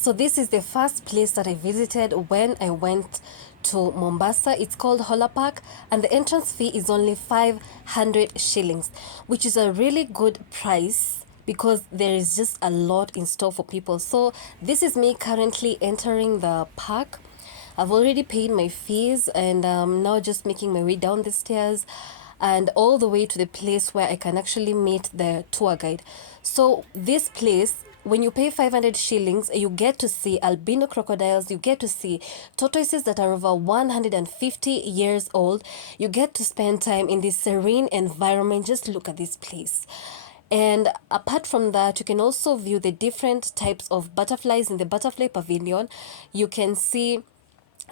So this is the first place that I visited when I went to Mombasa. It's called WATERBUCK, and the entrance fee is only 500 shillings, which is a really good price because there is just a lot in store for people. So this is me currently entering the park. I've already paid my fees and now just making my way down the stairs and all the way to the place where I can actually meet the tour guide. So this place, when you pay 500 shillings, you get to see albino crocodiles, you get to see tortoises that are over 150 years old, you get to spend time in this serene environment. Just look at this place. And apart from that, you can also view the different types of butterflies in the butterfly pavilion. You can see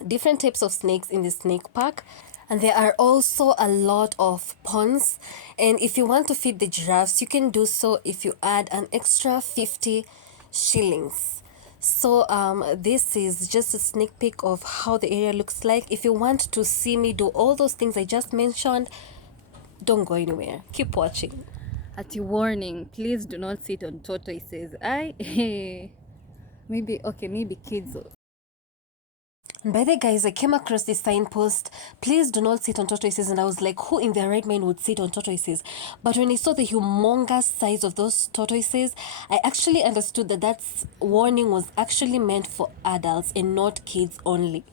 different types of snakes in the snake park, and there are also a lot of ponds. And if you want to feed the giraffes, you can do so if you add an extra 50 shillings. So this is just a sneak peek of how the area looks like. If you want to see me do all those things I just mentioned, don't go anywhere, keep watching. At a warning, please do not sit on tortoises. Maybe kids. And by the way, guys, I came across this signpost, please do not sit on tortoises, and I was like, who in their right mind would sit on tortoises? But when I saw the humongous size of those tortoises, I actually understood that that warning was actually meant for adults and not kids only.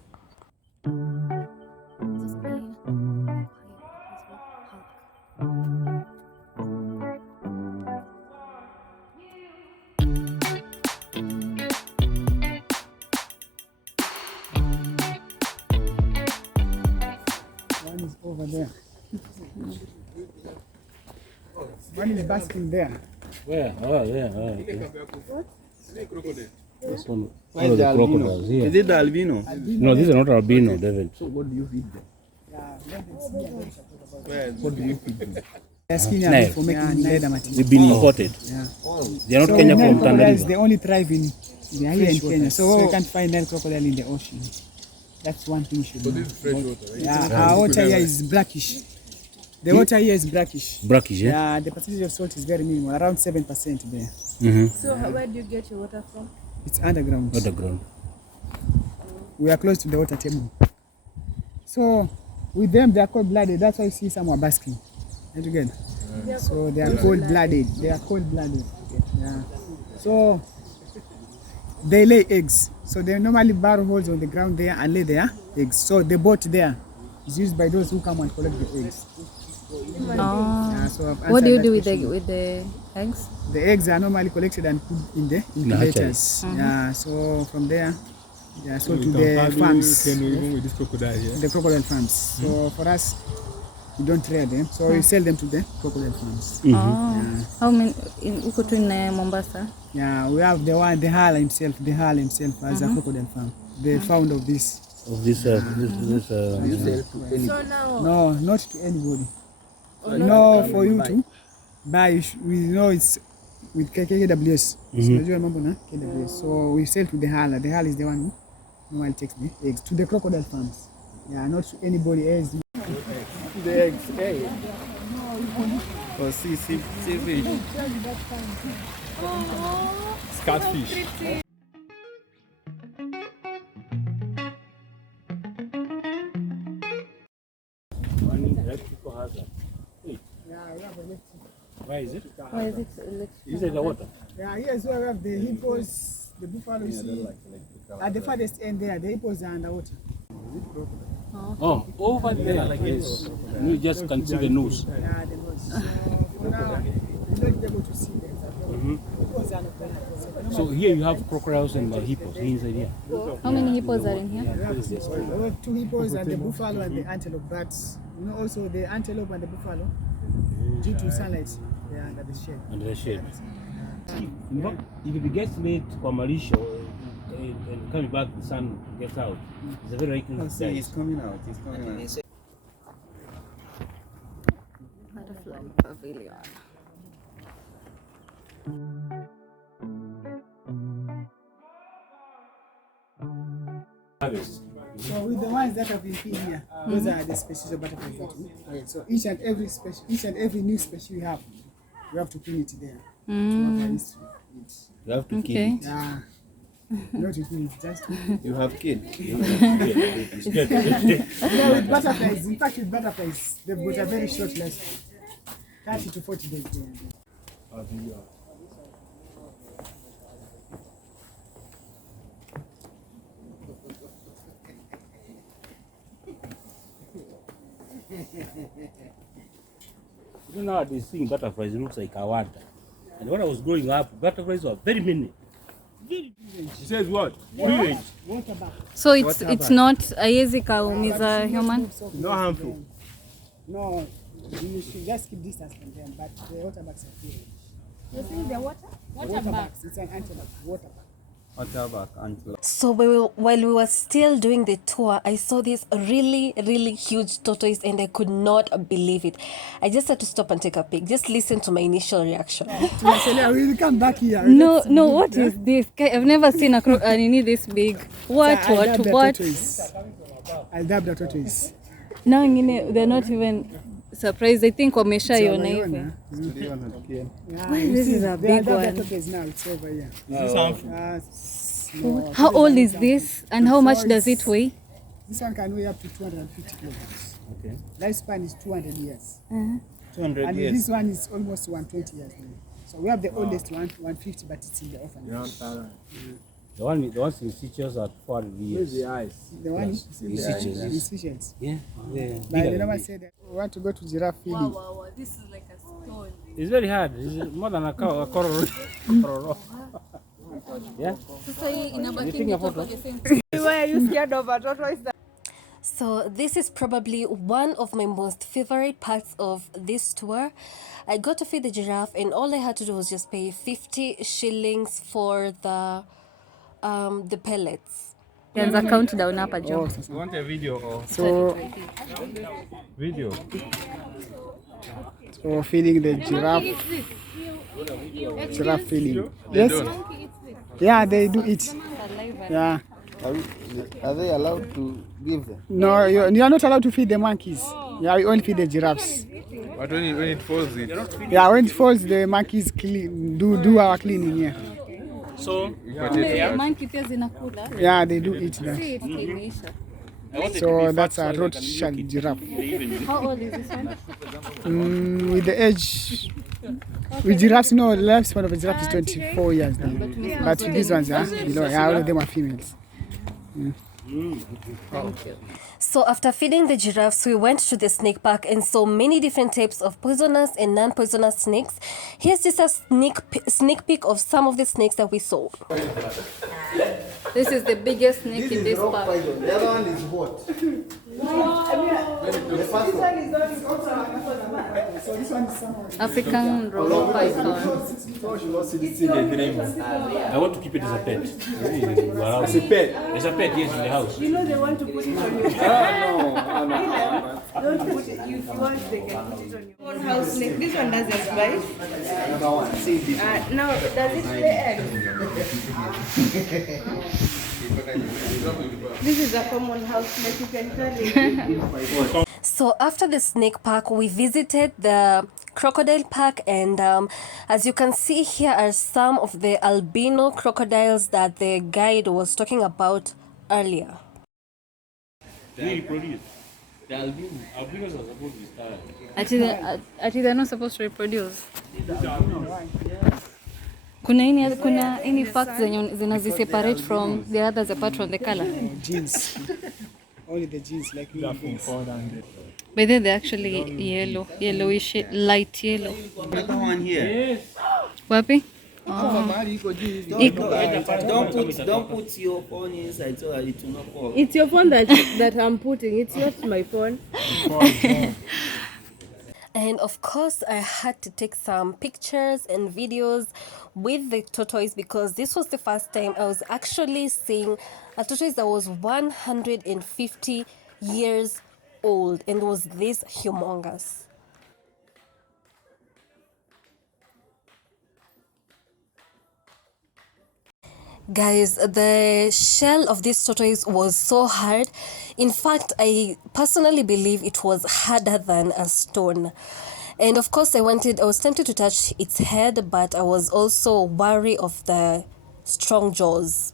One is over there. One is basking there. Where? Oh, yeah. Oh, okay. What? This one. Where is The the albino? crocodiles here. Is it the albino? No, these are not albino, David. So what do you feed them? What do you feed them? They're skinny Snail. for making leather material. They've been imported. Yeah. They are not So Kenya Nile from crocodiles, Tanzania. they only thrive in here in Kenya. So you can't find Nile crocodile in the ocean. That's one thing you should know. This is fresh water, right? Yeah, our water here is brackish. The water here is brackish. Brackish, yeah? Yeah, the percentage of salt is very minimal, around 7% there. So where do you get your water from? It's underground. Underground. We are close to the water table. So with them, they are cold-blooded. That's why you see some are basking. And again, so they are cold-blooded. They are cold-blooded. Yeah. So they lay eggs. So they normally burrow holes on the ground there and lay their eggs. So the boat there is used by those who come and collect the eggs. Yeah, so I've What do you answered do that with question. the eggs? The eggs are normally collected and put in the incubators. Yeah, so from there, they are sold to the farms, Even with this crocodile here. the crocodile farms. So for us, we don't trade them, so we sell them to the crocodile farms. How many in Mombasa? Yeah, we have the one, the Kaale himself as a crocodile farm, the founder of this. Of this, You sell to any. So now No, not to anybody. No, for you to buy, we know it's with KWS. So you remember na KWS. So we sell to the Kaale. The Kaale is the one who normally takes the eggs to the crocodile farms. Yeah, not to anybody else. The eggs, hey. Oh, see fish. It's catfish. Why is it? why is it electric? Is it the water? Yeah, here's where we have the hippos, the buffalo. You see, at the farthest end there, the hippos are underwater. Oh, over there, like this. You just can see the nose. Yeah, the nose. So for now, you're not able to see them. Hippos are not there. So here you have crocodiles and hippos inside here. How many hippos are in here? We have two hippos and the buffalo and the antelope. But you know also the antelope and the buffalo, due to sunlight, they are under the shade. Under the shade. In fact, if it gets late for Marisha and coming back, the sun gets out. It's a very likely See, to he's coming out. He's coming out. Butterfly pavilion. So with the ones that have been here, those are the species of butterflies that we create. So each and every new species we have to pin it there. To have a history. You have to keep Okay. it. Yeah. Not with me, just with You have kids. yeah, with butterflies. In fact, with butterflies, they've got a very short lifespan, 30 to 40 days. You know, nowadays seeing butterflies looks like a wonder. And when I was growing up, butterflies were very many. Very She says what? village. Waterbuck. So it's not haiwezi kaumiza human. No harmful. No, you should just keep distance from them, but the waterbucks are here. You see the water? Waterbucks, it's an antelope, waterbuck. WATERBUCK and So while we were still doing the tour, I saw this really huge tortoise and I could not believe it. I just had to stop and take a pic. Just listen to my initial reaction. Tunasema, we'll come back here. No, what is this? I've never seen a nini this big. What? I'll the tortoise. Now they're not even surprised. I think wameshaiona hivi. Yeah, This is a big the one. tortoise now, it's over here. Is this harmful? No, How old is this and how much does it weigh? This one can weigh up to 250 kilograms. Okay. Lifespan is 200 years. 200 And years. this one is almost 120 years now. So we have the oldest one, 150, but it's in the orphanage. The ones in Seychelles are 400 years. The one Yes. in Seychelles. in Seychelles. Yeah. But they never say that we want to go to giraffe feeding. Wow, this is like a stone. It's very hard. It's more than a cow, a coral. Yeah. Sasa hii inabaki Taking a photo. the same. Why are you scared of a tortoise? So this is probably one of my most favorite parts of this tour. I got to feed the giraffe and all I had to do was just pay 50 shillings for the pellets. Anza countdown hapa juu. You want a video or So, video? so feeding the giraffe feeding. Yes? Yeah, they do it. Yeah. Are they allowed to give them? No, you are not allowed to feed the monkeys. Yeah, we only feed the giraffes. But when it falls, Yeah, when it falls, the monkeys do our cleaning here. So, Monkey pia zinakula. Yeah, they do eat that. Imeisha. So that's a Rothschild giraffe. How old is this one? With the age, with giraffes, no, the lifespan of a giraffe is 24 years now. But with these ones, below, all of them are females. So after feeding the giraffes, we went to the snake park and saw many different types of poisonous and non-poisonous snakes. Here's just a sneak peek of some of the snakes that we saw. This is the biggest snake in this park. The other one is hot. So this one is someone. African rock python. I want to keep it as a pet. It's a pet. As a pet, yes, in the house. You know they want to put it on your Don't put it. If you want, they can put it on your own house snake. This one doesn't bite. Now, does it lay eggs? This is a common house snake. You can tell it. So after the snake park, we visited the crocodile park, and as you can see, here are some of the albino crocodiles that the guide was talking about earlier. We reproduce. The albinos are supposed to be starved. Ati they're not supposed to reproduce. Kuna any facts zenye zinaziseparate from the others apart from the color? Genes. Only the genes, like But then they're actually yellowish, light yellow. Another one here. Wapi? Don't put your phone inside so that it will not fall. It's your phone that I'm putting. It's not my phone. And of course, I had to take some pictures and videos with the tortoise because this was the first time I was actually seeing a tortoise that was 150 years old and was this humongous. Guys, the shell of this tortoise was so hard. In fact, I personally believe it was harder than a stone. And of course, I was tempted to touch its head, but I was also wary of the strong jaws.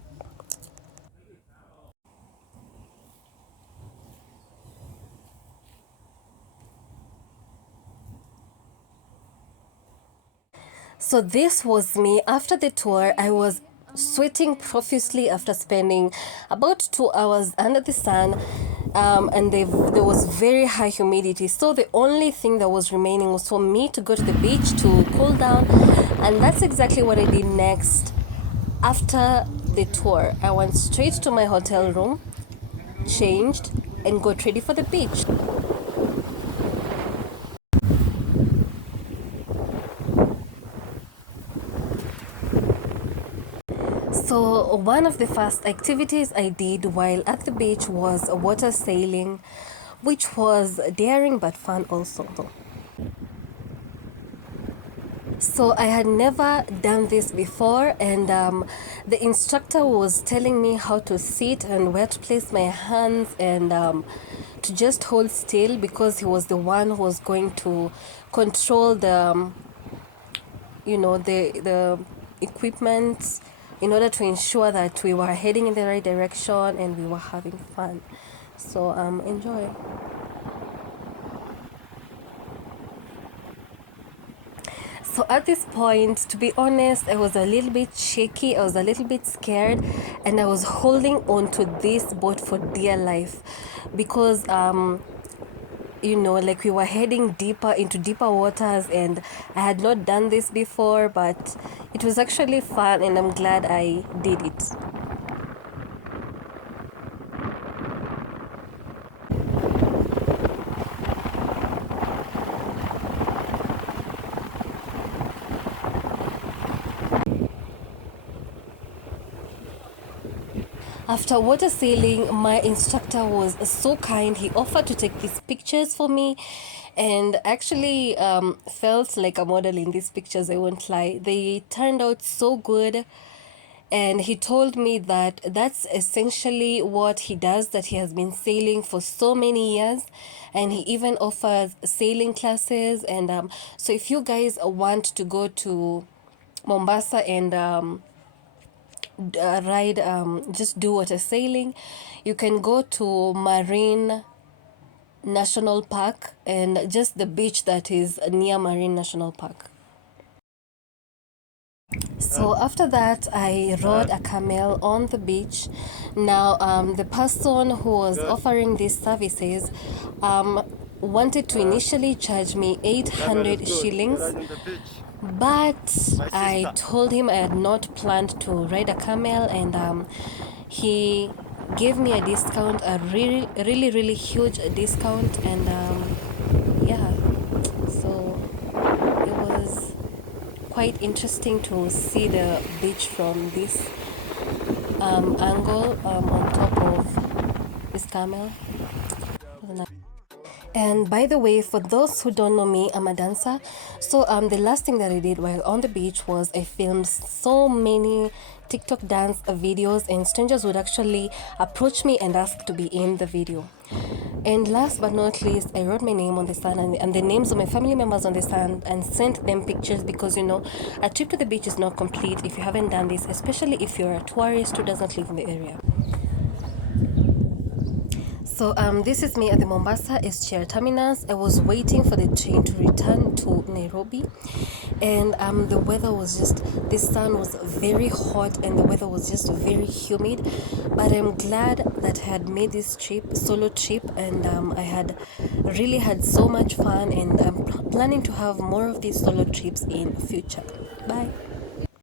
So this was me after the tour. I was sweating profusely after spending about 2 hours under the sun, and there was very high humidity. So the only thing that was remaining was for me to go to the beach to cool down, and that's exactly what I did next. After the tour, I went straight to my hotel room, changed, and got ready for the beach. So one of the first activities I did while at the beach was water sailing, which was daring but fun also. So I had never done this before, and the instructor was telling me how to sit and where to place my hands, and to just hold still, because he was the one who was going to control the the equipment, in order to ensure that we were heading in the right direction and we were having fun. So enjoy. So at this point, to be honest, I was a little bit shaky, I was a little bit scared, and I was holding on to this boat for dear life, because like we were heading deeper into deeper waters, and I had not done this before, but it was actually fun, and I'm glad I did it. After water sailing, my instructor was so kind. He offered to take these pictures for me, and actually felt like a model in these pictures, I won't lie. They turned out so good, and he told me that that's essentially what he does, that he has been sailing for so many years, and he even offers sailing classes. And so if you guys want to go to Mombasa and ride, just do water sailing, you can go to Marine National Park, and just the beach that is near Marine National Park. So after that, I rode a camel on the beach. Now the person who was offering these services wanted to initially charge me 800 shillings, but I told him I had not planned to ride a camel, and he gave me a discount, a really huge discount, and yeah, so it was quite interesting to see the beach from this angle, on top of this camel. And by the way, for those who don't know me, I'm a dancer. So the last thing that I did while on the beach was I filmed so many TikTok dance videos, and strangers would actually approach me and ask to be in the video. And last but not least, I wrote my name on the sand, and the names of my family members on the sand, and sent them pictures, because a trip to the beach is not complete if you haven't done this, especially if you're a tourist who doesn't live in the area. So this is me at the Mombasa SGR terminus. I was waiting for the train to return to Nairobi, and the weather was the sun was very hot, and the weather was just very humid. But I'm glad that I had made this solo trip, and I had really had so much fun, and I'm planning to have more of these solo trips in future. Bye.